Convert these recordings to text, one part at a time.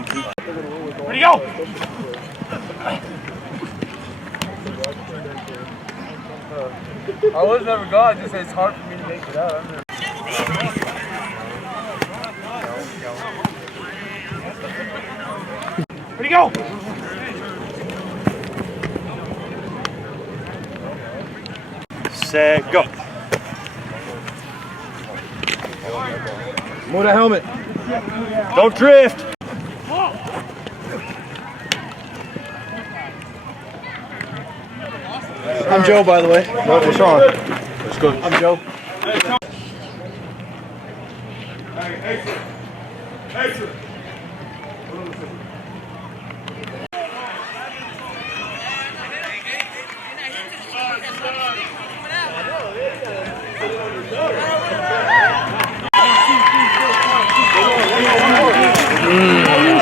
Ready, go! I was never gone, just it's hard for me to make it out. Ready, go! Set, go! Move the helmet. Don't drift! I'm Joe, by the way. What's wrong? Let's go. I'm Joe.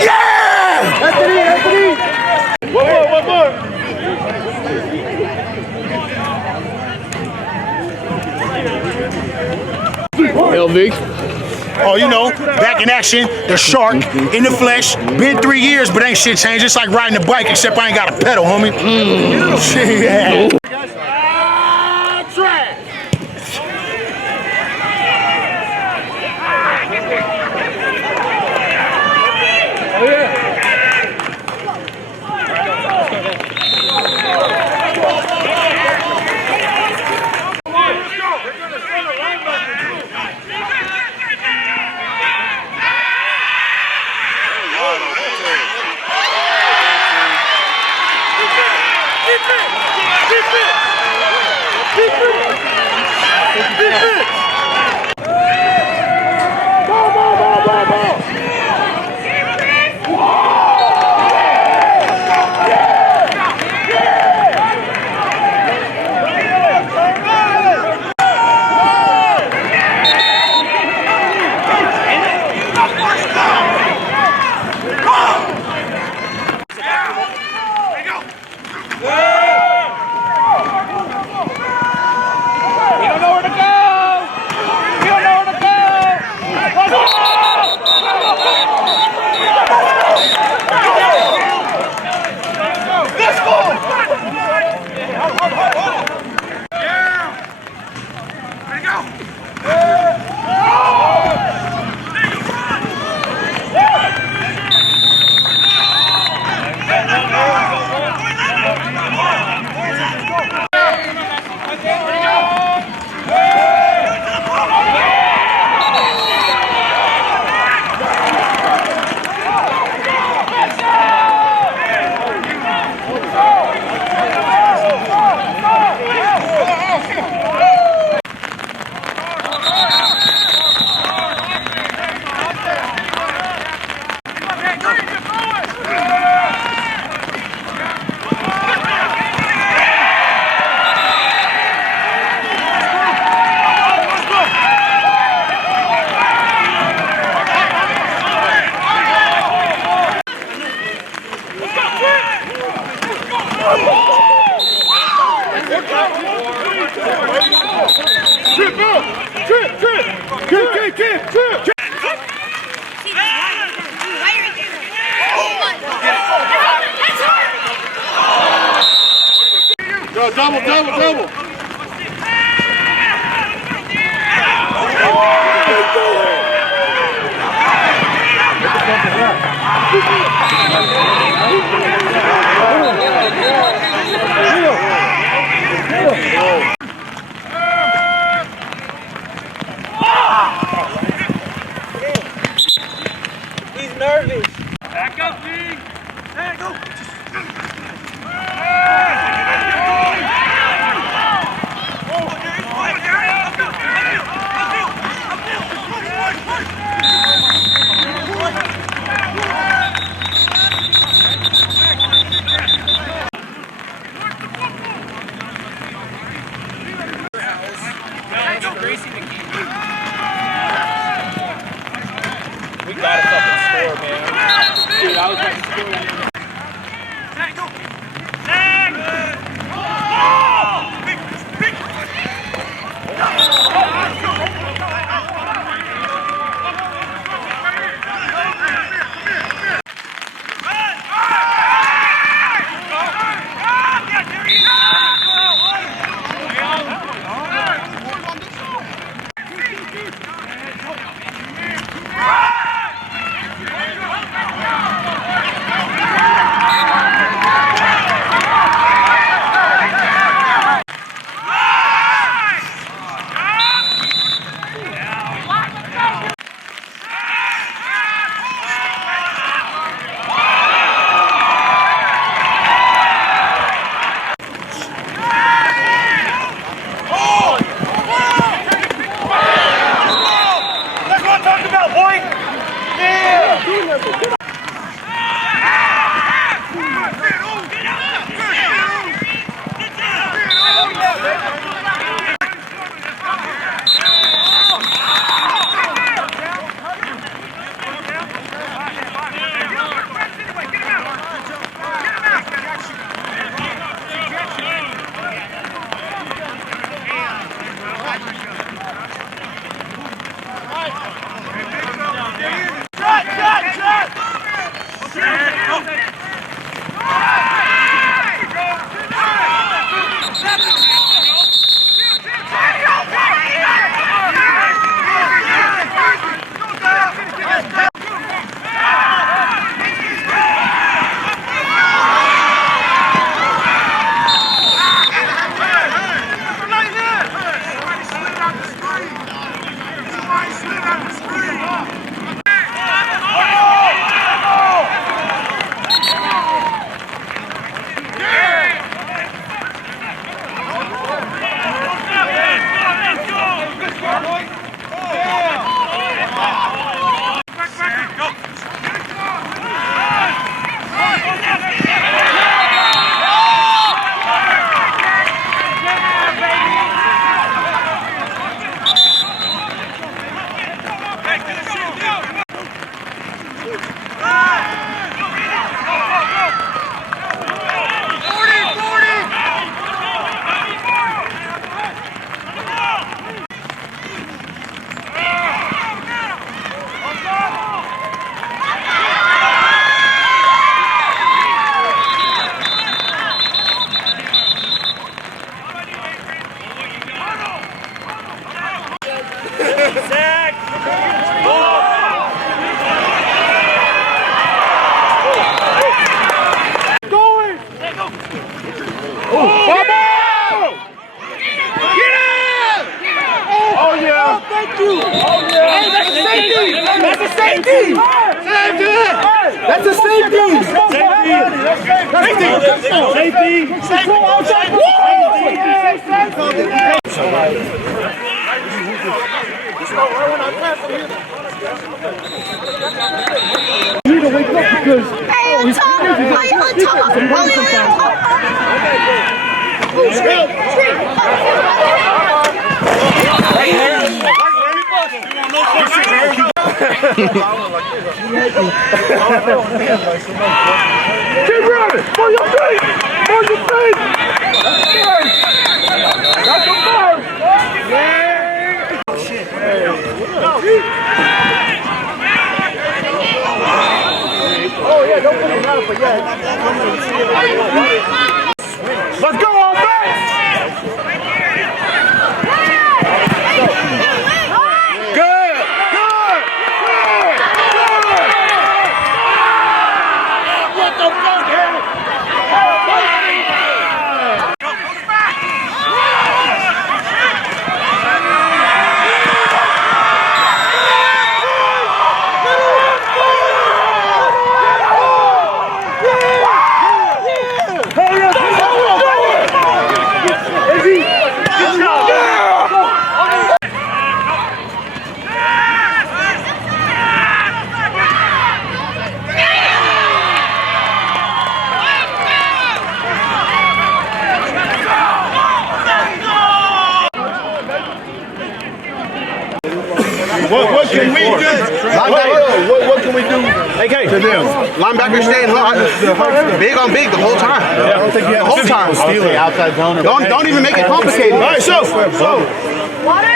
Yeah! Anthony! One more! LV. Oh, you know, back in action, the shark, in the flesh. Been 3 years, but ain't shit changed. It's like riding a bike, except I ain't got a pedal, homie. Shit. Trash! Oh, yeah. Go, double. He's nervous. Back up, G. Hey, go. Sack! Going! Oh, bubble! Get up! Oh, yeah. Oh, thank you. Oh, yeah. Hey, that's a safety. That's a safety. That's a safety. You need to wake up because. Hey, on top! On top! Keep running! On your feet! On your feet! That's the first! Oh yeah, don't put it out for yet. Let's go on back! Good! Good! What the fuck, hell? What can we do? What can we do to them? Linebacker staying big on big the whole time. I don't think you have The whole time. outside zone. Don't even make it complicated. All right, so Water?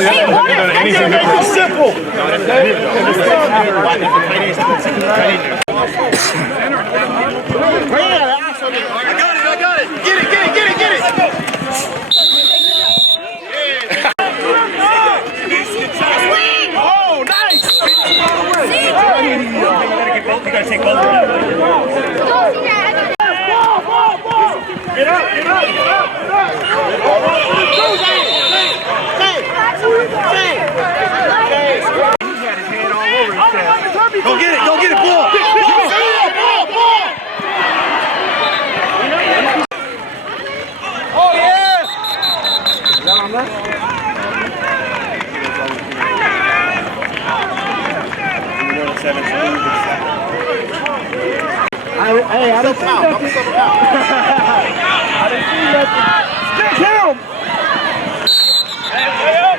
Hey, water! anything make it simple. I got it. Get it. Oh, nice! You gotta take both of them. Get up! Go get it, ball. Oh yeah! Hey, I didn't see nothing. I didn't see nothing. Stick him! Hey up!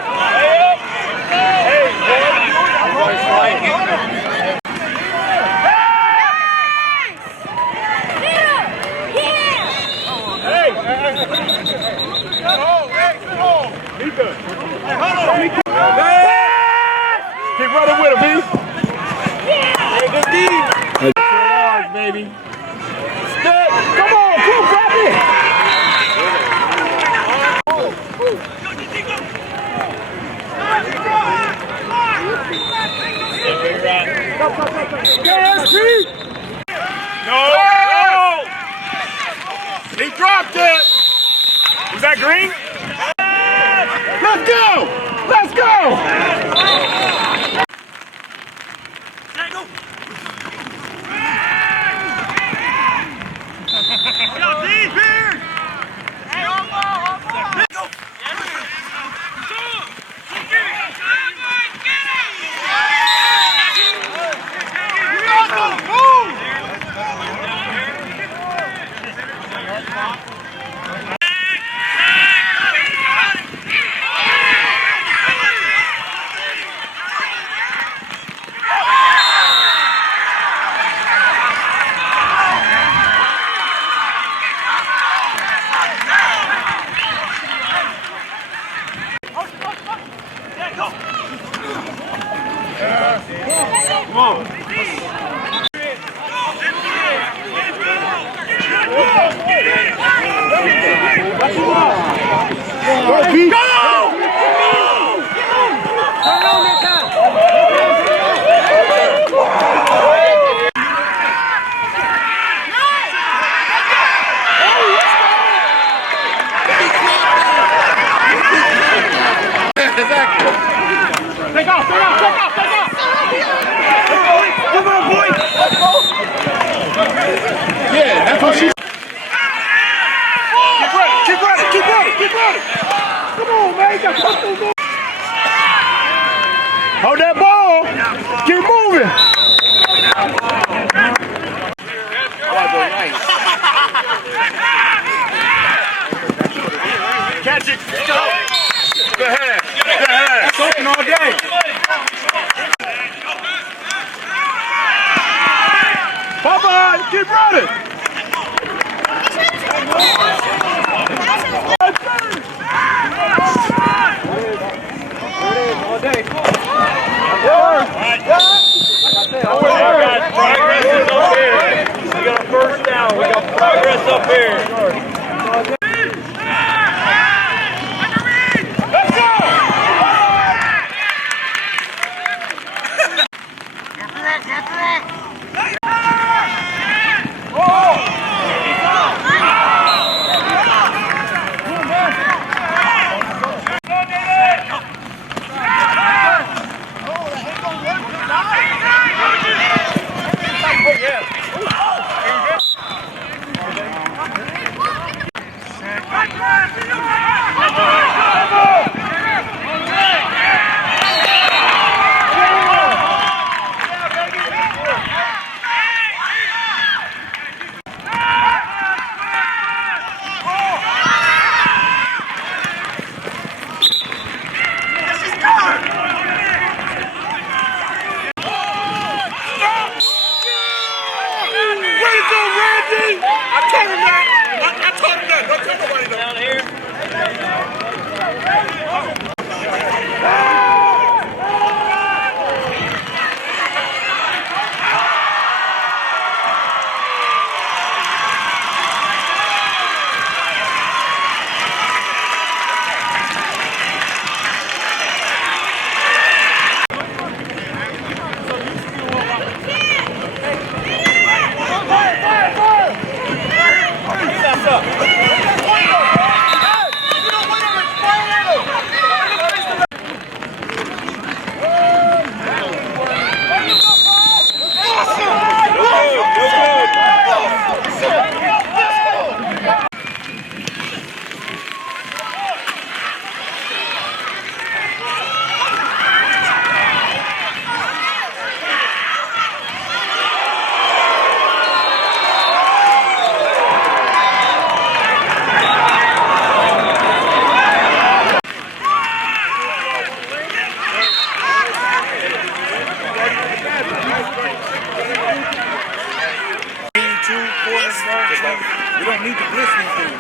Keep running with him, B. Hey, good D. Large, baby. Step. Come on, grab it. Yes, Pete. No! He dropped it! Was that green? Let's go! Let's go! Keep running, keep running, keep running. Come on, man. You got to put those on. Hold that ball. Keep moving. Catch it. Go ahead. Go ahead. It's open all day. Papa, keep running. All day. Progress is up here. We got a first down. We got progress up here. Let's go! We don't need to blitz these things.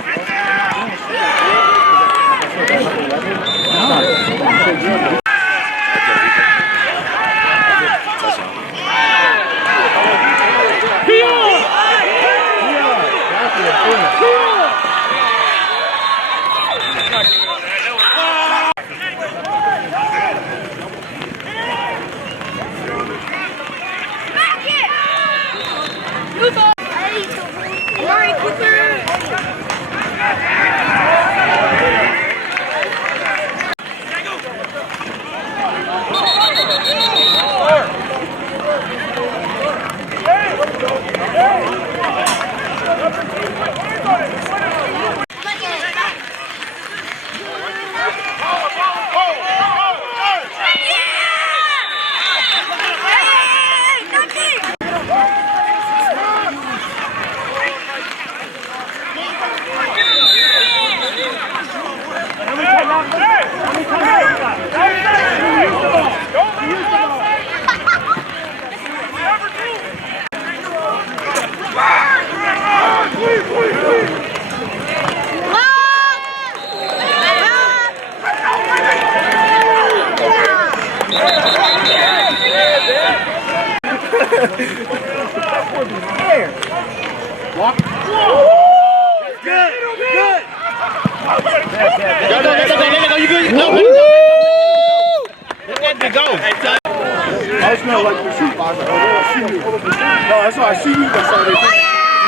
I smell like the shoot box. Oh, I see you. No, that's why I see you. That's how they do.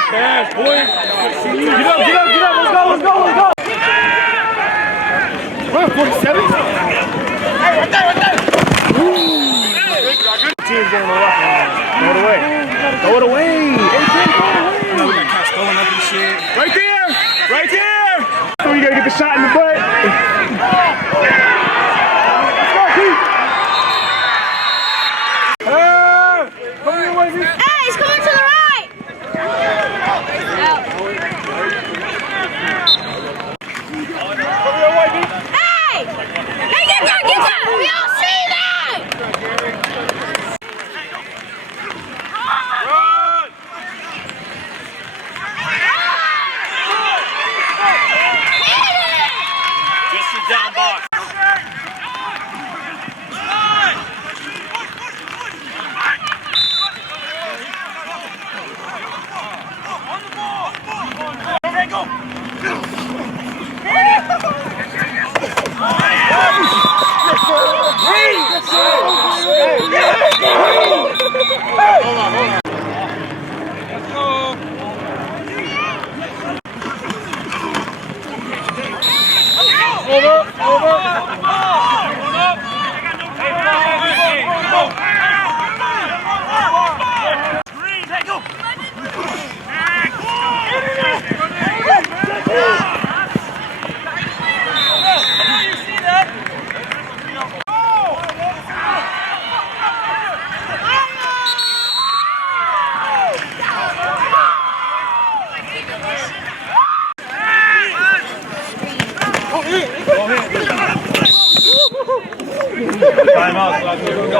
Fast, boy. Get up, get up, get up. Let's go, let's go, let's go. Run, 47. Hey, right there, right there. Team's going to rock. Throw it away. Throw it away. Hey, throw it away. You know, we got cops throwing up and shit. Right there. Right there. gotta get the shot in the butt. Hey, he's coming to the right! Hey! Hey, get that! Get that! We all see that! Just the down box. Time out. Here we go.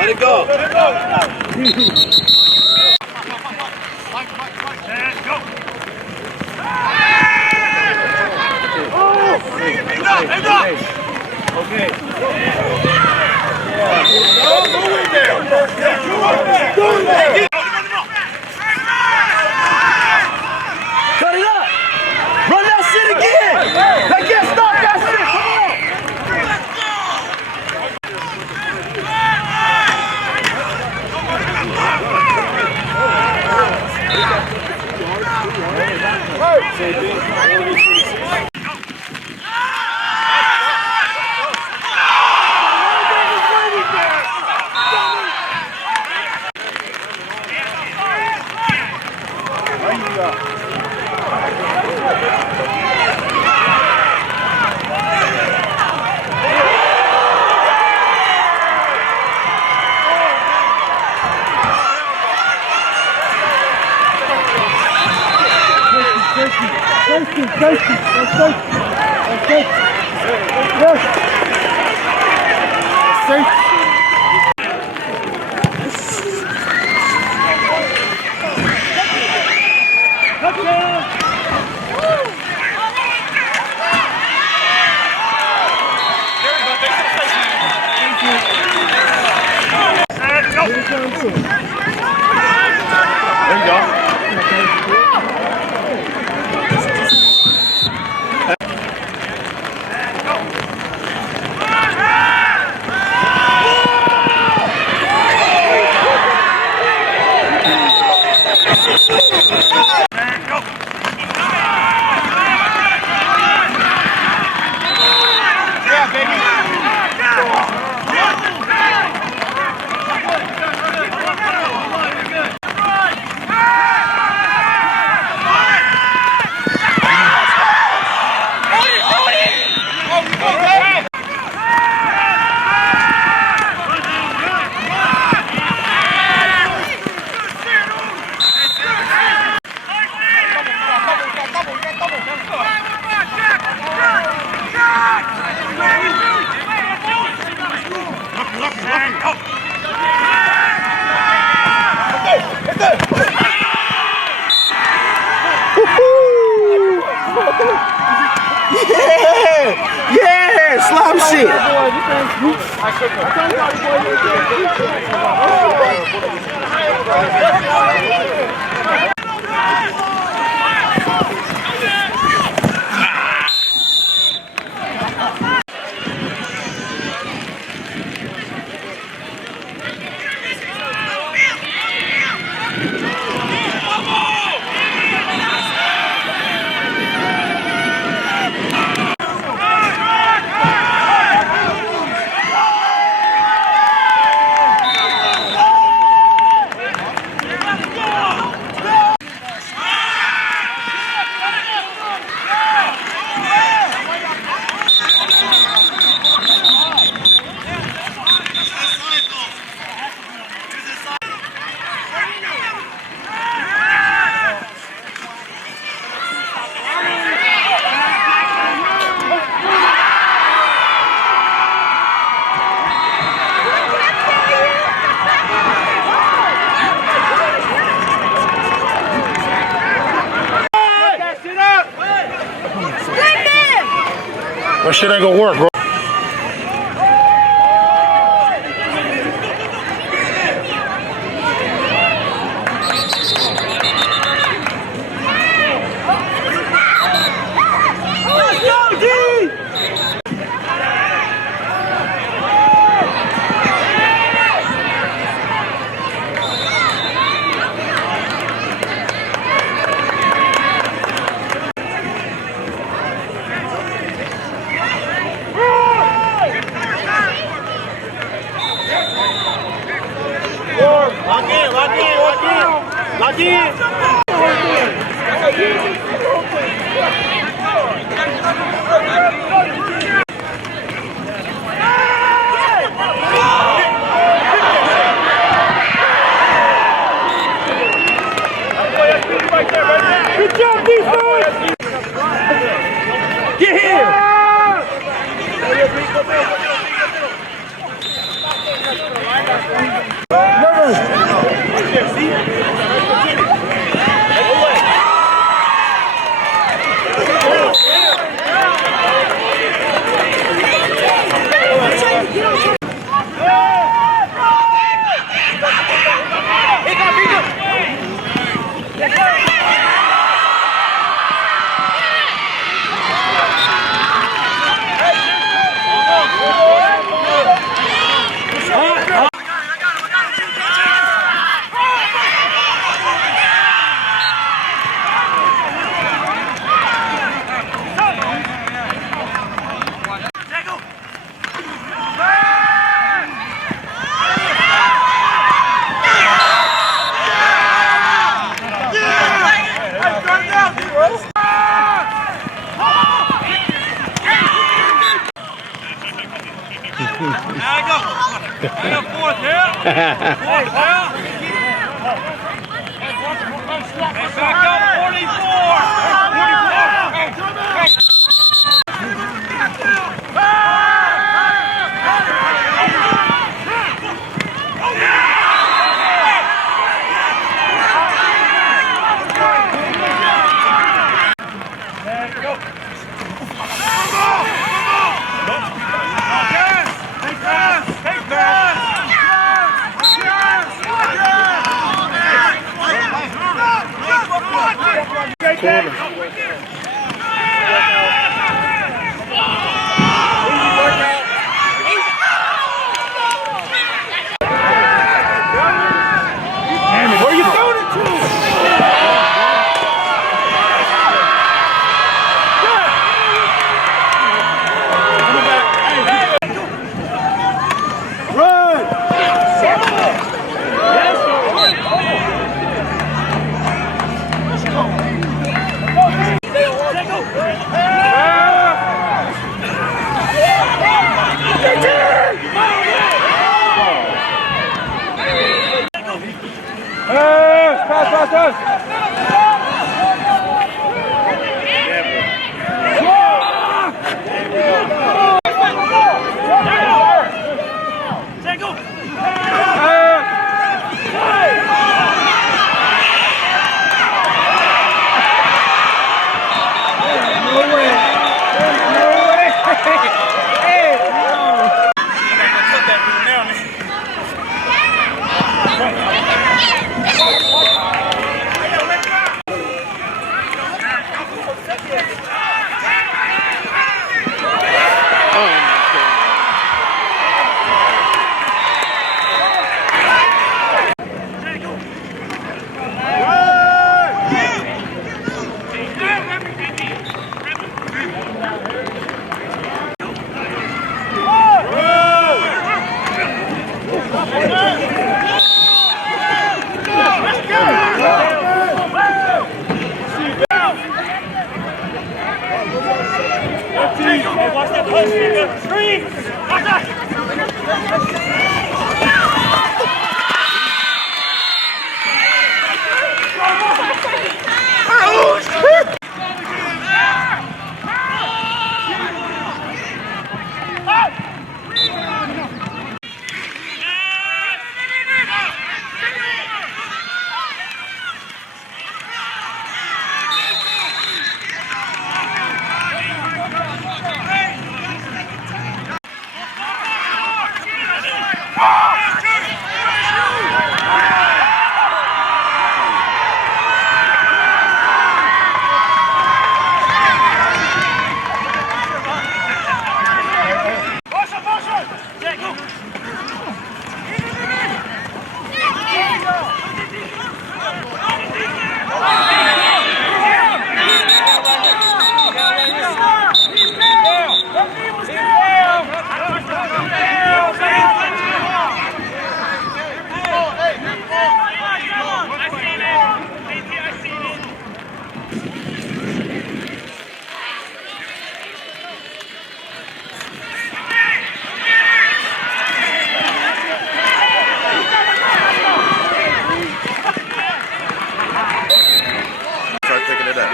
Let it go. Cut it up! Run that shit again! They can't stop that shit! Yeah, slap shit. That shit ain't gonna work, bro. Good job, defense! Get here! Watch that push, nigga. Screen! Watch that!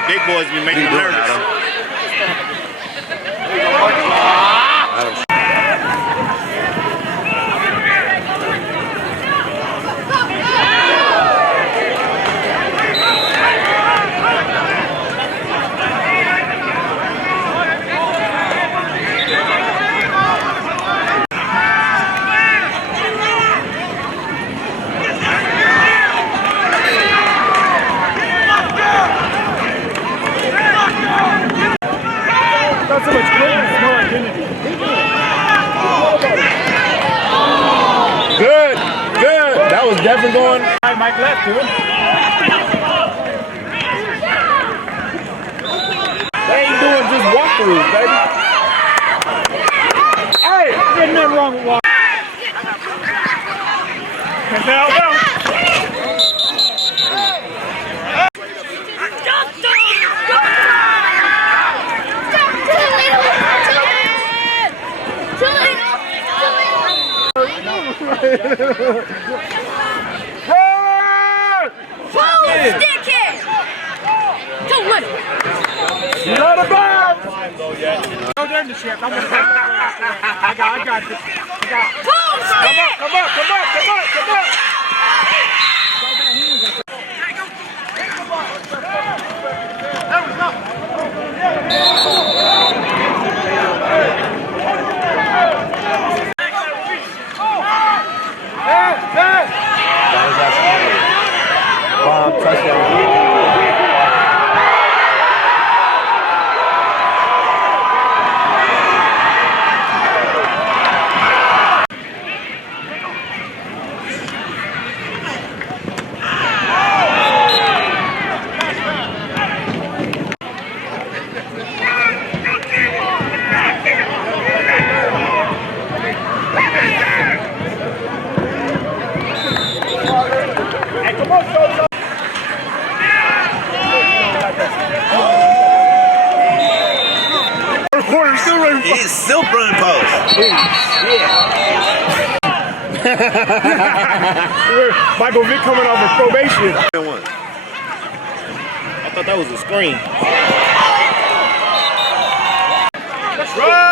Big boys be making me nervous. Not so much greatness, no identity. Good, good. That was definitely going. All right, Mike left to him. They ain't doing just walkthroughs, baby. Hey, there's nothing wrong with walking. Stickhead! Don't let him! Not a bounce! Go down the ship. I'm gonna I got this. Boom! Stick! Come on! He's still running post. Michael Vick coming off of probation. thought that was a screen. Run!